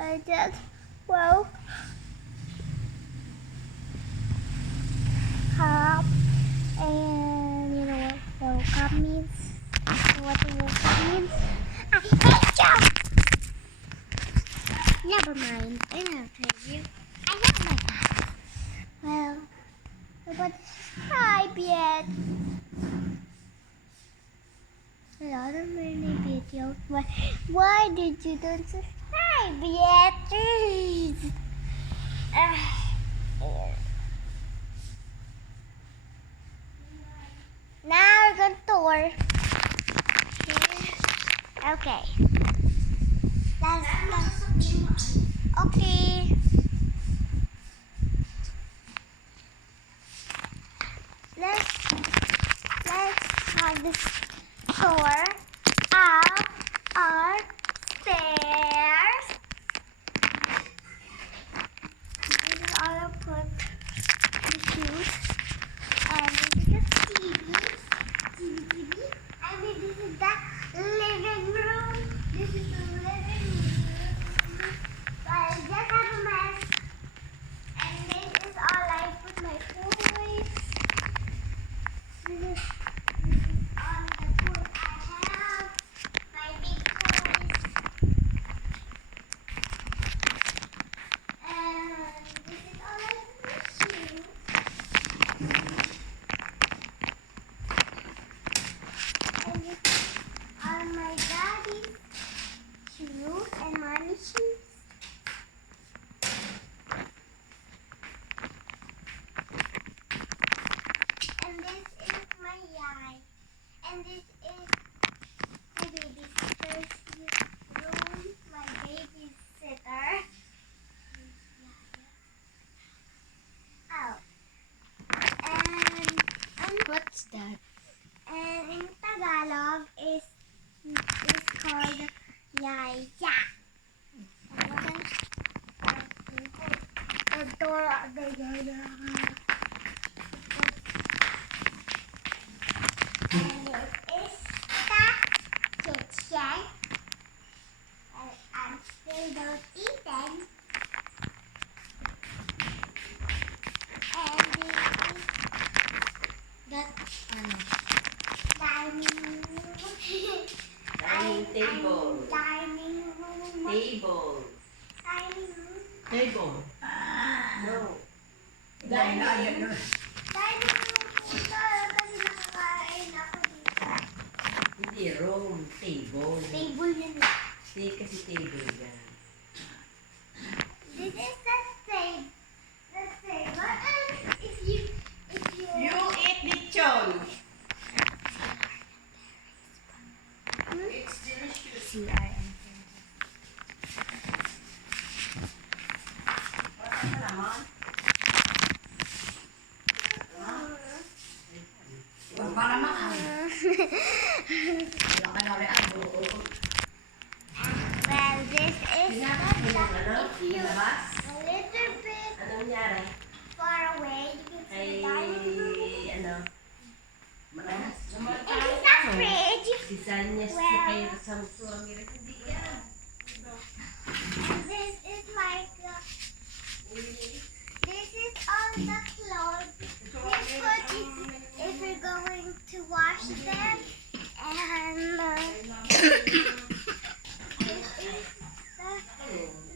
I just woke up, and you know what woke up means? What woke up means? I hate you! Never mind, I don't hate you. I love my dad. Well, but subscribe yet. A lot of many videos, but why did you don't subscribe yet? Jeez. Now we're going to tour. Okay. Okay. Let's have this tour of our stairs. This is all I put the shoes. And this is the TV. And this is the living room. This is the living room. So I just have a mess. And this is all I put my toys. This is all the toys I have. My big toys. And this is all I put my shoes. And this is all my daddy's shoes and mommy's shoes. And this is my yard. And this is my babysitter's room. My babysitter. Oh. And What's that? And in Tagalog is called yaya. And what else? The door of the yaya. And this is the kitchen. And I'm still not eating. And this is That, dining room. Dining table. Dining room. Table. Dining room. Table. No. Dining room. Dining room. Kasi nakakain ako dito. Hindi, room. Table. Table yun. Hindi kasi table yan. This is the table. The table. And if you You eat lechon. It's delicious. CRM. Wala ka naman. Wala ka naman. Wala ka naman. well, this is Ano? if you Labas? a little bit Ano nangyari? far away, you can see the dining room. Ano? Mataas. It is the fridge. Si Sanyas si Well. kayo sa musuang hindi yan. And this is like this is on the clothes. We put it if we're going to wash them. And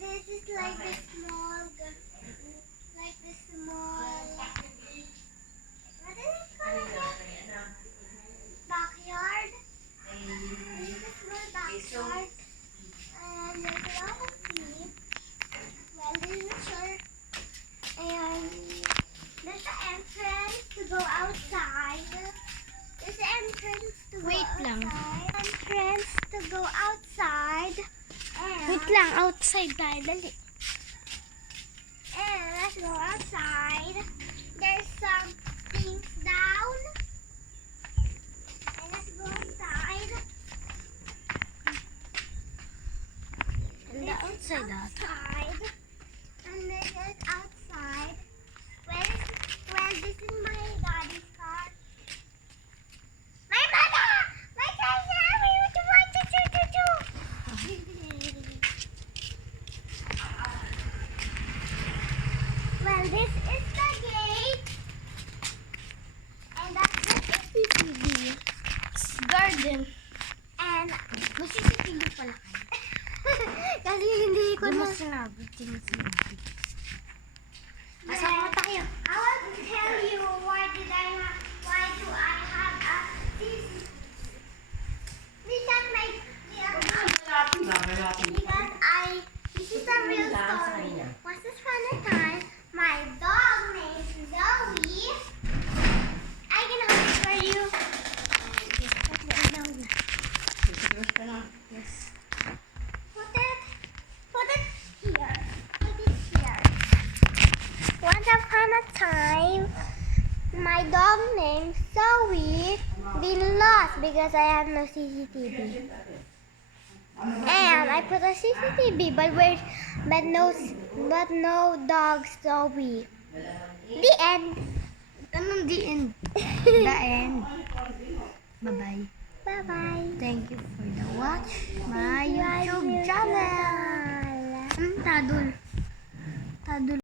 this is like the small what is it called again? Backyard. This is the small backyard. And there's a lot of sheep. Well, this is a short. And there's an entrance to go outside. There's an entrance to go Wait lang. outside. Entrance to go outside. And, Wait lang, outside tayo, dali. and let's go outside. There's some things down. And let's go outside. And the outside that. Outside. And this is outside. Well, this is my daddy's car. My mother! My cousin! What you want to do? ko Di mo na. sinabi. Di mo sinabi. Asama tayo. I want to tell you why do I have a CCTV? Because my this is a real story. Once upon a time, my dog named Zoe. I can hold it for you. Yes. Put it here. Put it here. Once upon a time, my dog named Zoe been lost because I have no CCTV. And I put a CCTV, but no dog Zoe. The end. Anong the end? The end. Bye-bye. Bye bye. Thank you for the watch my YouTube channel. Tadul. Tadul.